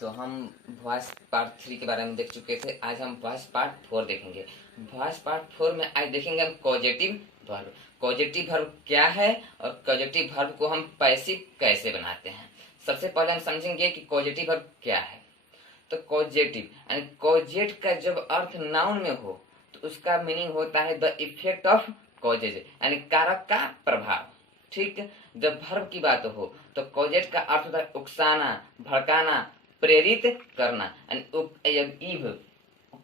तो हम voice part 3 के बारे में देख चुके थे। आज हम वॉइस पार्ट 4 देखेंगे। वॉइस पार्ट 4 में आज देखेंगे हम कॉजेटिव वर्ब। कॉजेटिव वर्ब क्या है और कॉजेटिव वर्ब को हम पैसिव कैसे बनाते हैं। सबसे पहले हम समझेंगे कि कॉजेटिव वर्ब क्या है। तो कॉजेटिव यानी कॉजेट का जब अर्थ नाउन में हो तो उसका मीनिंग होता है द इफेक्ट ऑफ कॉजेज, यानी कारक का प्रभाव। ठीक, जब वर्ब की बात हो तो कॉजेट का अर्थ होता है उकसाना, भड़काना, प्रेरित करना। इव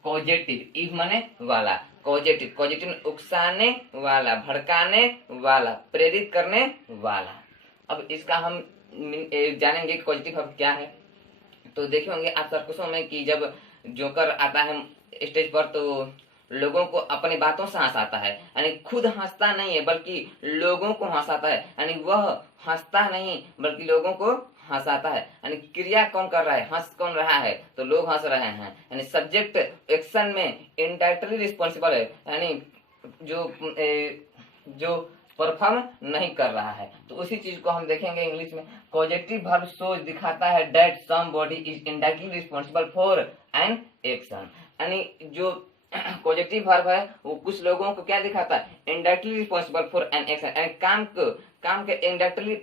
कॉजेटिव, इव माने वाला, कॉजेटिव कॉजेटिव उकसाने वाला, भड़काने वाला, प्रेरित करने वाला। अब इसका हम जानेंगे कॉजेटिव वर्ब क्या है। तो देखे होंगे आप सर्कसों में कि जब जोकर आता है स्टेज पर तो लोगों को अपनी बातों से हंसाता है, यानी खुद हंसता नहीं है बल्कि लोगों को हंसाता है। यानी वह हंसता नहीं बल्कि लोगों को हंसाता है। यानी क्रिया कौन कर रहा है, हंस कौन रहा है, तो लोग हंस रहे हैं। यानी सब्जेक्ट एक्शन में इनडायरेक्टली रिस्पॉन्सिबल है, यानी जो परफॉर्म नहीं कर रहा है। तो उसी चीज को हम देखेंगे इंग्लिश में। पॉजिटिव वर्ब शोज दिखाता है that somebody is indirectly responsible for an action. यानी जो पॉजिटिव वर्ब है वो कुछ लोगों को क्या दिखाता है, indirectly responsible for an action. काम के इनडायरेक्टली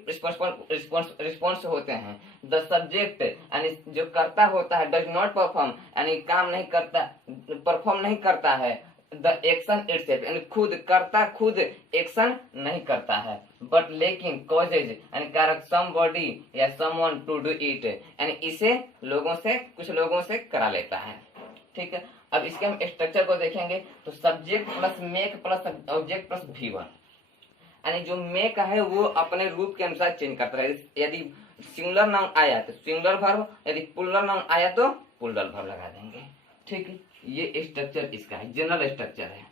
रिस्पॉन्स होते हैं। द सब्जेक्ट यानी जो करता होता है डज नॉट परफॉर्म, यानी काम नहीं करता, परफॉर्म नहीं करता है। द एक्शन इटसेल्फ यानी खुद करता, खुद एक्शन नहीं करता है। बट लेकिन कॉजेज यानी कारक समबॉडी या समवन टू डू इट, यानी इसे लोगों से, कुछ लोगों से करा लेता है। ठीक है, अब इसके हम स्ट्रक्चर को देखेंगे। तो subject plus make plus object plus V1, यानी जो मेक है वो अपने रूप के अनुसार चेंज करता है। यदि सिंगुलर नाउन आया तो सिंगुलर वर्ब, यदि प्लूरल नाउन आया तो प्लूरल वर्ब लगा देंगे। ठीक है, ये स्ट्रक्चर इसका है, जनरल स्ट्रक्चर है,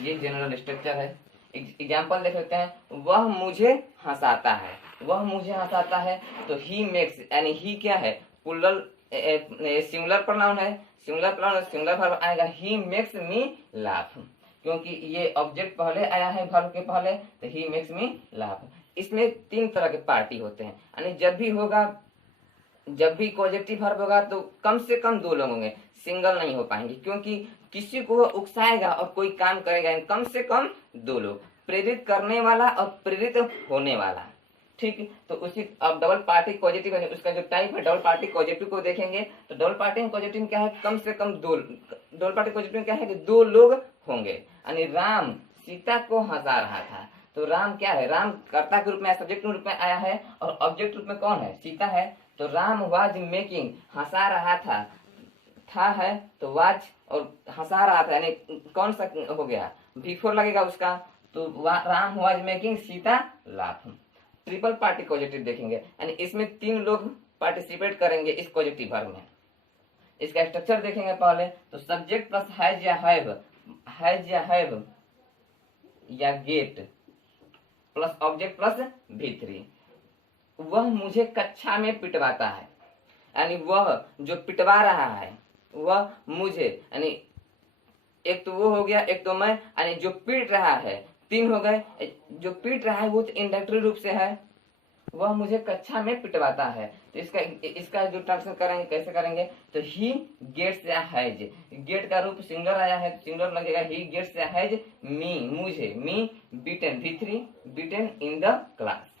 ये जनरल स्ट्रक्चर है। एग्जांपल देख लेते हैं। वह मुझे हंसाता है, वह मुझे हंसाता है तो ही मेक्स, यानी ही क्या है, प्लूरल सिंगुलर प्रोनाउन है, सिंगुलर प्रोनाउन सिंगुलर वर्ब आएगा। ही मेक्स मी लाफ, क्योंकि ये ऑब्जेक्ट पहले आया है वर्ब के पहले, तो ही मेक्स मी लाफ। इसमें 3 तरह के पार्टी होते हैं, यानी जब भी पॉजिटिव वर्ब होगा तो कम से कम 2 लोग होंगे, सिंगल नहीं हो पाएंगे, क्योंकि किसी को उकसाएगा और कोई काम करेगा। कम से कम 2 लोग, प्रेरित करने वाला और प्रेरित होने वाला। ठीक, तो उसी अब डबल पार्टी पॉजिटिव है, उसका जो टाइप है डबल पार्टी पॉजिटिव को देखेंगे। तो डबल पार्टी पॉजिटिव क्या है, कम से कम 2, डबल पार्टी पॉजिटिव क्या है कि 2 लोग होंगे। यानी राम सीता को हंसा रहा था, तो राम क्या है, राम कर्ता के रूप में, सब्जेक्ट के रूप में आया है और ऑब्जेक्ट रूप में कौन है, सीता है। तो राम वाज मेकिंग, हंसा रहा था है तो वाज और हंसा रहा था, यानी कौन सा हो गया, V4 लगेगा उसका। तो Ram was making Sita laugh. Triple party positive देखेंगे, यानी इसमें 3 लोग पार्टिसिपेट करेंगे इस पॉजिटिव वर्ब में। इसका स्ट्रक्चर देखेंगे पहले। तो सब्जेक्ट प्लस हैज या हैव या gate plus object plus V3। वह मुझे कक्षा में पिटवाता है, यानी वह जो पिटवा रहा है वह मुझे, यानी एक तो वो हो गया, एक तो मैं, यानी जो पीट रहा है 3 हो गए। जो पीट रहा है वो तो इंडायरेक्टली रूप से है, वह मुझे कक्षा में पिटवाता है। तो इसका जो ट्रांसलेशन करेंगे कैसे करेंगे, तो ही गेट्स या हैज, गेट का रूप सिंगुलर आया है तो सिंगुलर लगेगा ही गेट्स या हैज मी, मुझे, me beaten, V3 beaten in the class.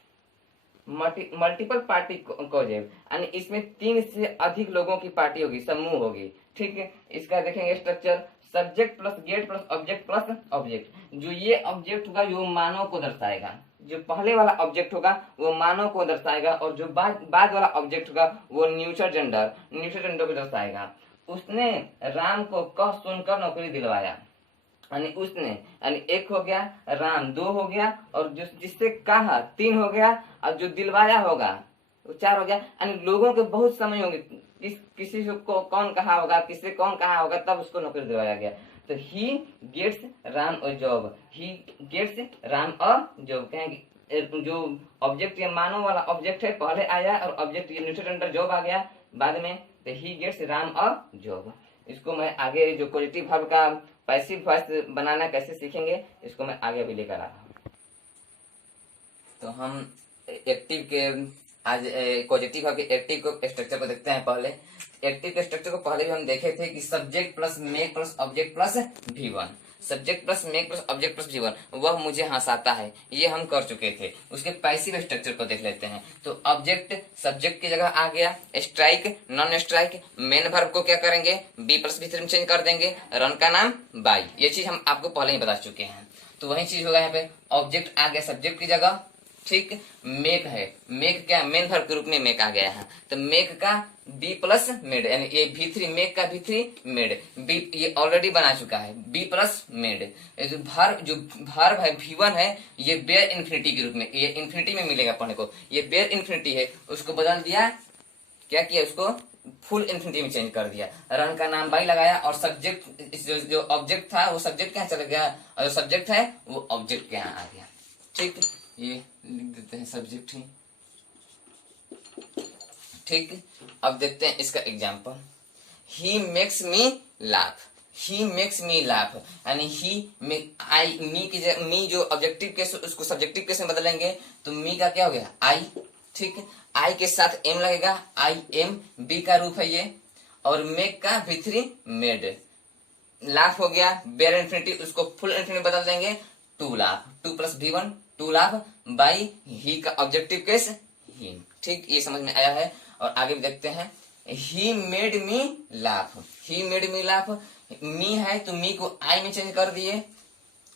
Multiple party कॉजेब, यानी इसमें 3 से अधिक लोगों की पार्टी होगी, समूह होगी। ठीक है, इसका देखेंगे structure. Subject plus gate plus object plus object. जो ये ऑब्जेक्ट होगा वो मानव को दर्शाएगा, जो पहले वाला ऑब्जेक्ट होगा वो मानव को दर्शाएगा, और जो बाद वाला ऑब्जेक्ट होगा वो न्यूट्रल जेंडर को दर्शाएगा। उसने राम को कह सुनकर नौकरी दिलवाया, यानी उसने, यानी 1 हो गया, राम 2 हो गया, और जो जिससे कहा 3 हो गया, और जो दिलवाया होगा वो 4 हो गया। यानी लोगों के बहुत समय होंगे, किसी को कौन कहा होगा, किससे कौन कहा होगा, तब उसको नौकरी दिलवाया गया। तो ही गेट्स राम और जॉब, ही गेट्स राम और जॉब कहेंगे। जो ऑब्जेक्ट ये मानव वाला ऑब्जेक्ट है पहले आया, और ऑब्जेक्ट ये न्यूट्रल जेंडर जॉब आ गया बाद में, तो ही गेट्स राम और जॉब। इसको मैं आगे जो पॉजिटिव वर्ब का पैसिव वॉइस बनाना कैसे सीखेंगे, इसको मैं आगे भी लेकर आ रहा हूँ। तो हम एक्टिव के आज पॉजिटिव वर्ब के एक्टिव को स्ट्रक्चर को देखते हैं पहले। एक्टिव के स्ट्रक्चर को पहले भी हम देखे थे कि subject plus make plus object plus V1, subject plus make plus object plus V1, वह मुझे हंसाता है, ये हम कर चुके थे। उसके पैसिव स्ट्रक्चर को देख लेते हैं। तो ऑब्जेक्ट सब्जेक्ट की जगह आ गया, strike non strike, main verb को क्या करेंगे B प्लस V3 में चेंज कर देंगे, रन का नाम बाई, ये चीज हम आपको पहले ही बता चुके हैं। तो वही चीज होगा यहाँ पे, ऑब्जेक्ट आ गया सब्जेक्ट की जगह, ठीक। मेक है, मेक क्या मेन वर्ब के रूप में मेक आ गया है, तो मेक का बी प्लस मेड, यानी ये V3 मेक का V3 मेड, बी ये ऑलरेडी बना चुका है, बी प्लस मेड। जो भार्ब है V1 है, ये बेयर इन्फिनिटी के रूप में, ये इन्फिनिटी में मिलेगा पढ़ने को, ये बेयर इन्फिनिटी है, उसको बदल दिया, क्या किया, उसको फुल इन्फिनिटी में चेंज कर दिया, रन का नाम बाई लगाया, और सब्जेक्ट जो ऑब्जेक्ट था वो सब्जेक्ट के यहाँ चला गया, और जो सब्जेक्ट है वो ऑब्जेक्ट के यहाँ आ गया, ठीक। ये लिख देते हैं सब्जेक्ट ही, ठीक। अब देखते हैं इसका example, he makes me laugh, he makes me laugh, यानी ही आई मी जो ऑब्जेक्टिव केस उसको सब्जेक्टिव केस में बदलेंगे, तो मी का क्या हो गया आई, ठीक। आई के साथ एम लगेगा, आई एम, बी का रूप है ये, और मेक का V3 मेड, लाफ हो गया बेयर इन्फिनिटी, उसको फुल इन्फिनिटी बदल देंगे, to laugh, 2 plus V1 to laugh by he का ऑब्जेक्टिव केस ही, ठीक। ये समझ में आया है। और आगे भी देखते हैं, he made me laugh, he made me laugh, me है तो मी को आई में चेंज कर दिए,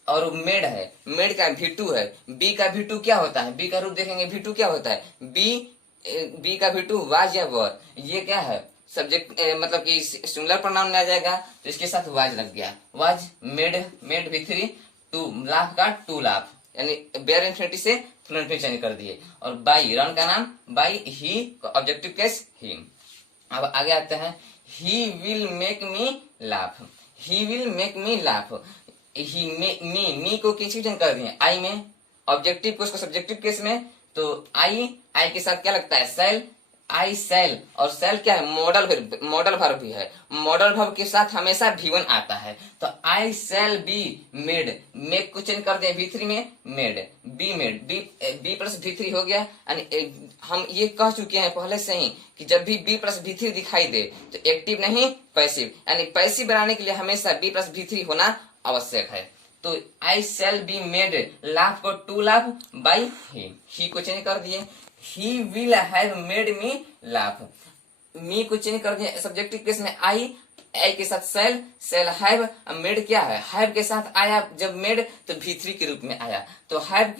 और मेड है, मेड का V2 है, बी का V2 क्या होता है, बी का रूप देखेंगे V2 क्या होता है, बी का V2 वाज या वर, ये क्या है सब्जेक्ट, मतलब कि सिंगुलर प्रोनाउन में आ जाएगा, तो इसके साथ वाज लग गया, was made, made V3, to laugh का टू लाफ, यानी बेयर इन्फिनिटी से फुल इन्फिनिटी चेंज कर दिए, और बाई रन का नाम by, he objective case he. अब आगे आते हैं, he will make me laugh, he will make me laugh, he me को किस चेंज कर दिए आई में, ऑब्जेक्टिव को उसको सब्जेक्टिव केस में, तो आई के साथ क्या लगता है सेल, आई सेल, और सेल क्या है मॉडल वर्ब भी है, मॉडल वर्ब के साथ हमेशा V1 आता है, तो आई सेल बी मेड, मेक को चेंज कर दिया V3 में मेड, बी प्लस V3 हो गया। यानी हम ये कह चुके हैं पहले से ही कि जब भी B प्लस V3 दिखाई दे तो एक्टिव नहीं पैसिव, यानी पैसिव बनाने के लिए हमेशा B प्लस V3 होना आवश्यक है। तो आई सेल बी मेड लाफ को टू लाफ बाई ही को चेंज कर दिए, he will have made me laugh, मी को चेंज कर दिया सब्जेक्टिव केस में आई के साथ सेल हैव, मेड क्या है, हैव के साथ आया जब मेड तो V3 के रूप में आया, तो हैव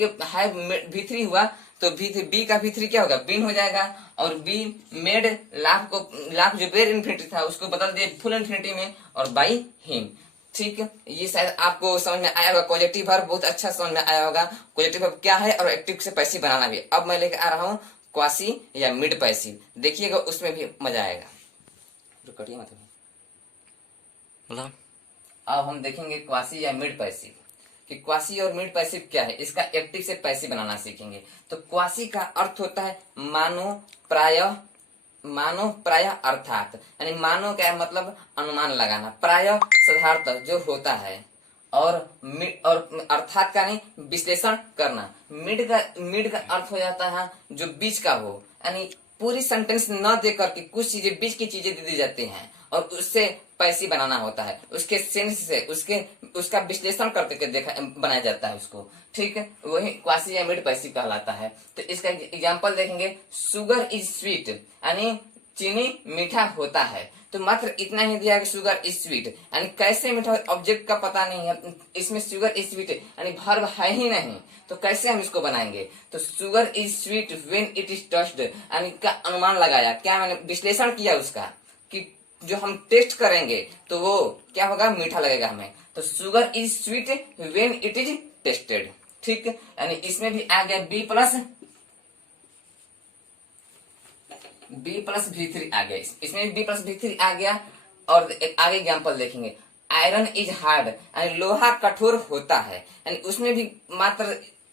V3 हुआ, तो बी का V3 क्या होगा बीन हो जाएगा, और बी मेड लाफ जो बेयर इन्फिनिटी था उसको बदल दिए फुल इन्फिनिटी में, और बाई हिम, ठीक। ये शायद आपको समझ में आया होगा, पॉजिटिव वर्ब बहुत अच्छा समझ में आया होगा, पॉजिटिव वर्ब क्या है और एक्टिव से पैसिव बनाना भी। अब मैं लेकर आ रहा हूँ क्वासी या मिड पैसिव, देखिएगा उसमें भी मजा आएगा। कटिए मत बोला। अब हम देखेंगे क्वासी या मिड पैसिव, कि क्वासी और मिड पैसिव क्या है, इसका एक्टिव से पैसिव बनाना सीखेंगे। तो क्वासी का अर्थ होता है मानो प्राय अर्थात, यानी मानो क्या मतलब अनुमान लगाना, प्राय साधारणतः जो होता है, और अर्थात का नहीं विश्लेषण करना। मिड का अर्थ हो जाता है जो बीच का हो, यानी पूरी सेंटेंस न दे करके कुछ चीजें बीच की चीजें दे दी जाती हैं और उससे पैसिव बनाना होता है, उसके सेंस से उसका विश्लेषण करके बनाया जाता है उसको, ठीक है, वही क्वासी या मिड पैसिव कहलाता है। तो इसका एग्जांपल देखेंगे, शुगर इज स्वीट, यानी चीनी मीठा होता है, तो मात्र इतना ही दिया कि शुगर इज स्वीट, यानी कैसे मीठा ऑब्जेक्ट का पता नहीं है, इसमें शुगर इज स्वीट यानी वर्ब है ही नहीं, तो कैसे हम इसको बनाएंगे। तो sugar is sweet when it is touched, यानी का अनुमान लगाया, क्या मैंने विश्लेषण किया उसका कि जो हम टेस्ट करेंगे तो वो क्या होगा मीठा लगेगा हमें। तो sugar is sweet when it is tested, ठीक, यानी इसमें भी आ गया बी प्लस V3 आ गया, इसमें B प्लस V3 आ गया। और एक आगे एग्जाम्पल देखेंगे, आयरन इज हार्ड, यानी लोहा कठोर होता है, यानी उसमें भी मात्र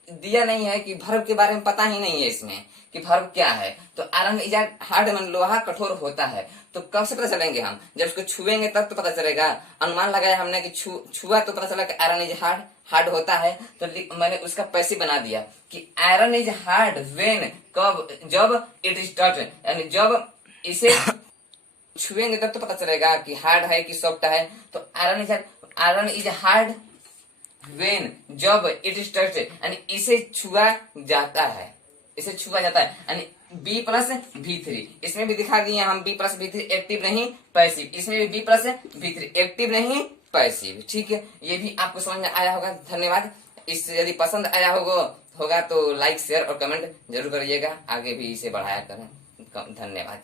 दिया नहीं है कि वर्ब के बारे में पता ही नहीं है इसमें कि वर्ब क्या है। तो आयरन इज हार्ड, लोहा कठोर होता है, तो कब से पता चलेंगे हम, जब उसको छुएंगे तब तो पता चलेगा। अनुमान लगाया हमने कि छुआ तो पता चला कि आयरन इज हार्ड होता है, तो मैंने उसका पैसिव बना दिया कि आयरन इज हार्ड व्हेन, कब, जब इट इज टच, यानी जब इसे छुएंगे तब तो पता चलेगा कि हार्ड है कि सॉफ्ट है। तो आयरन इज हार्ड वेन जब इट इज टच यानी इसे छुआ जाता है, इसे छुआ जाता है यानी B+V3 इसमें भी दिखा दिए हम B+V3 एक्टिव नहीं पैसिव, इसमें भी B+V3 एक्टिव नहीं पैसिव। ठीक है, ये भी आपको समझ में आया होगा। धन्यवाद। इस यदि पसंद आया होगा तो लाइक शेयर और कमेंट जरूर करिएगा, आगे भी इसे बढ़ाया करें। धन्यवाद।